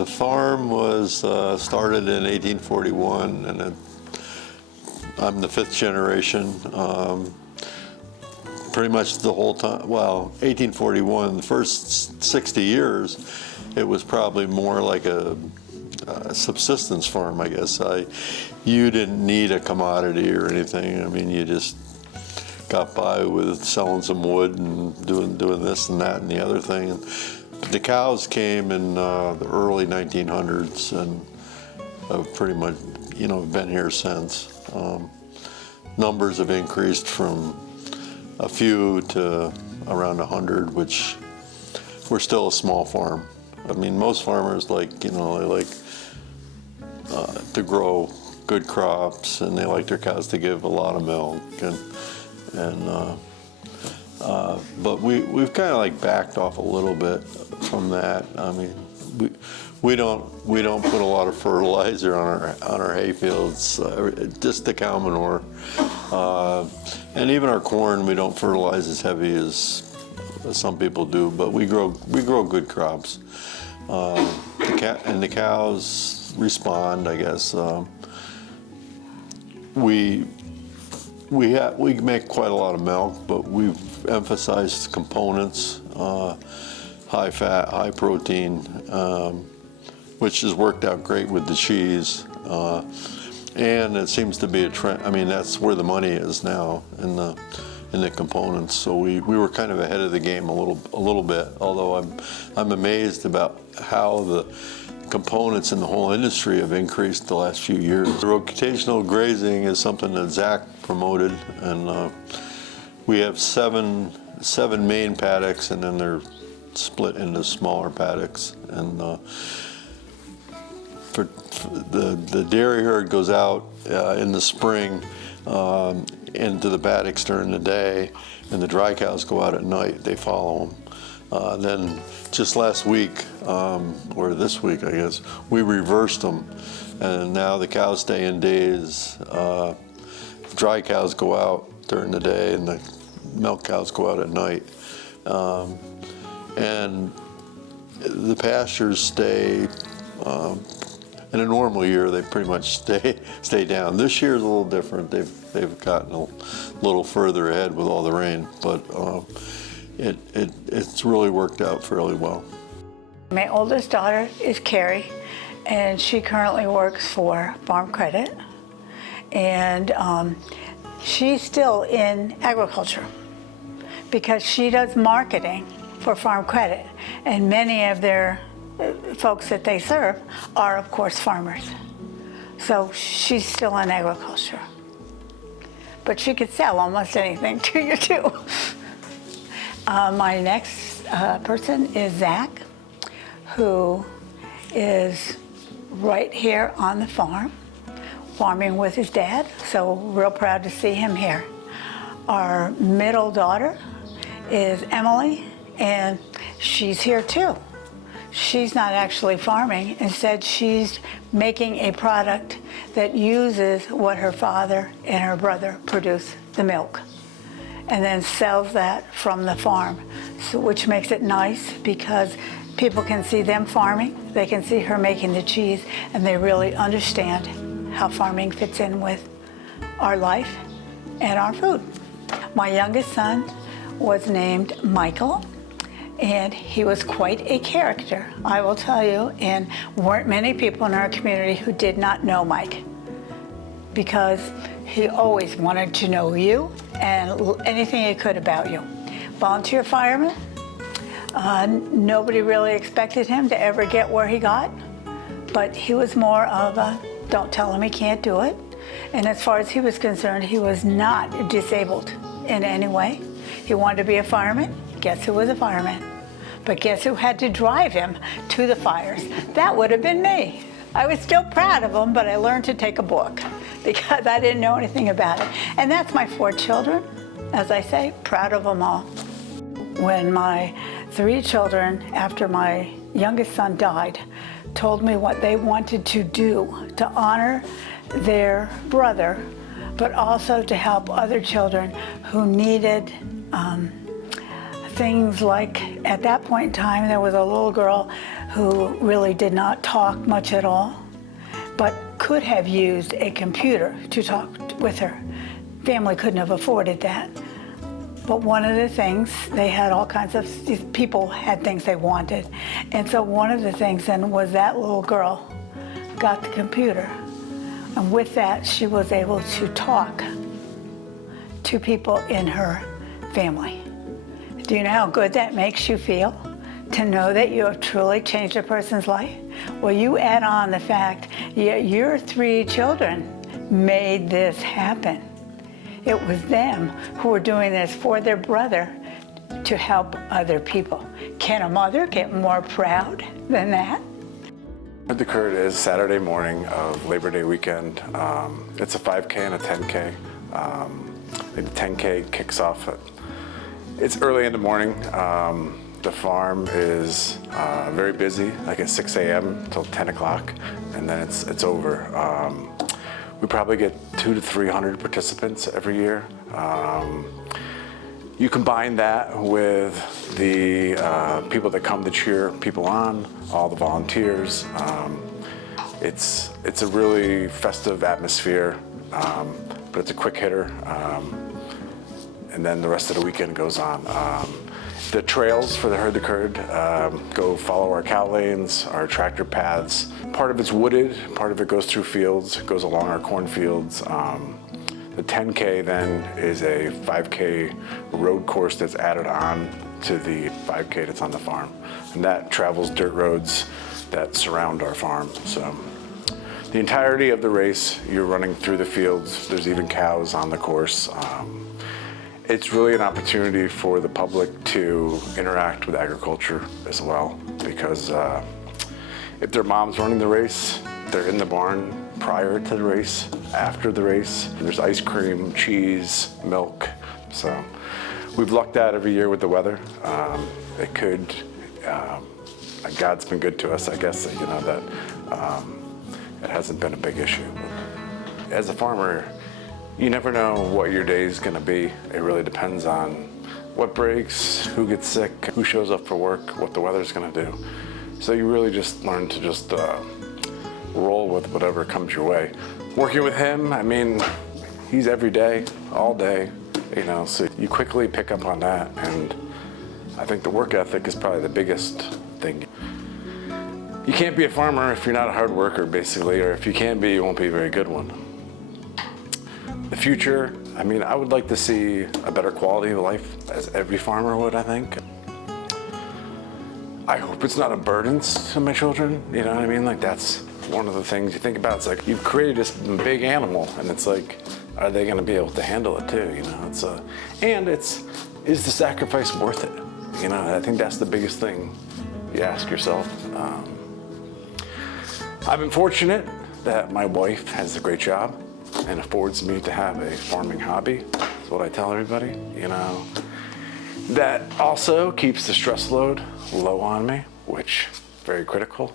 The farm was started in 1841, and I'm the 5th generation. Pretty much the whole time, well, 1841, the first 60 years, it was probably more like a subsistence farm, I guess. You didn't need a commodity or anything. I mean, you just got by with selling some wood and doing this and that and the other thing. And the cows came in the early 1900s and have pretty much, been here since. Numbers have increased from a few to around 100, which we're still a small farm. I mean, most farmers they like to grow good crops, and they like their cows to give a lot of milk, but we've kind of like backed off a little bit from that. I mean, we don't put a lot of fertilizer on our hay fields, just the cow manure, and even our corn we don't fertilize as heavy as some people do. But we grow good crops, and the cows respond, I guess. We make quite a lot of milk, but we've emphasized components, high fat, high protein, which has worked out great with the cheese. And it seems to be a trend. I mean, that's where the money is now in the components. So we were kind of ahead of the game a little bit. Although I'm amazed about how the components in the whole industry have increased the last few years. Rotational grazing is something that Zach promoted, and we have seven main paddocks, and then they're split into smaller paddocks. And for the dairy herd goes out in the spring into the paddocks during the day, and the dry cows go out at night. They follow them. Then just last week, or this week, I guess, we reversed them, and now the cows stay in days. Dry cows go out during the day, and the milk cows go out at night. And the pastures stay. In a normal year, they pretty much stay down. This year is a little different. They've gotten a little further ahead with all the rain, but it's really worked out fairly well. My oldest daughter is Carrie, and she currently works for Farm Credit, and she's still in agriculture because she does marketing for Farm Credit, and many of their folks that they serve are, of course, farmers. So she's still in agriculture. But she could sell almost anything to you, too. My next person is Zach, who is right here on the farm, farming with his dad, so real proud to see him here. Our middle daughter is Emily, and she's here too. She's not actually farming. Instead, she's making a product that uses what her father and her brother produce, the milk, and then sells that from the farm, so, which makes it nice because people can see them farming, they can see her making the cheese, and they really understand how farming fits in with our life and our food. My youngest son was named Michael, and he was quite a character, I will tell you, and weren't many people in our community who did not know Mike, because he always wanted to know you and anything he could about you. Volunteer fireman, nobody really expected him to ever get where he got, but he was more of a, don't tell him he can't do it. And as far as he was concerned, he was not disabled in any way. He wanted to be a fireman. Guess who was a fireman? But guess who had to drive him to the fires? That would have been me. I was still proud of him, but I learned to take a book because I didn't know anything about it. And that's my 4 children. As I say, proud of them all. When my 3 children, after my youngest son died, told me what they wanted to do to honor their brother, but also to help other children who needed things like, at that point in time, there was a little girl who really did not talk much at all, but could have used a computer to talk with her. Family couldn't have afforded that. But one of the things, they had all kinds of, these people had things they wanted. And so one of the things then was that little girl got the computer. And with that, she was able to talk to people in her family. Do you know how good that makes you feel? To know that you have truly changed a person's life? Well, you add on the fact your 3 children made this happen. It was them who were doing this for their brother to help other people. Can a mother get more proud than that? What occurred is Saturday morning of Labor Day weekend. It's a 5K and a 10K. The 10K kicks off it's early in the morning. The farm is very busy, like at 6 a.m. till 10 o'clock, and then it's over. We probably get 200 to 300 participants every year. You combine that with the people that come to cheer people on, all the volunteers. It's a really festive atmosphere, but it's a quick hitter. And then the rest of the weekend goes on. The trails for the herd to curd go follow our cow lanes, our tractor paths. Part of it's wooded, part of it goes through fields, goes along our cornfields. The 10K then is a 5K road course that's added on to the 5K that's on the farm. And that travels dirt roads that surround our farm. So the entirety of the race, you're running through the fields. There's even cows on the course. It's really an opportunity for the public to interact with agriculture as well, because if their mom's running the race, they're in the barn prior to the race, after the race. There's ice cream, cheese, milk. So we've lucked out every year with the weather. It could, God's been good to us, I guess, you know, that it hasn't been a big issue. As a farmer, you never know what your day is going to be. It really depends on what breaks, who gets sick, who shows up for work, what the weather's going to do. So you really just learn to just roll with whatever comes your way. Working with him, I mean, he's every day, all day, you know, so you quickly pick up on that. And I think the work ethic is probably the biggest thing. You can't be a farmer if you're not a hard worker, basically, or if you can be, you won't be a very good one. The future, I mean, I would like to see a better quality of life, as every farmer would, I think. I hope it's not a burden to my children, you know what I mean? Like, that's one of the things you think about. It's like, you've created this big animal, and it's like, are they gonna be able to handle it too, you know? Is the sacrifice worth it? You know, I think that's the biggest thing you ask yourself. I've been fortunate that my wife has a great job and affords me to have a farming hobby. That's what I tell everybody, you know. That also keeps the stress load low on me, which is very critical.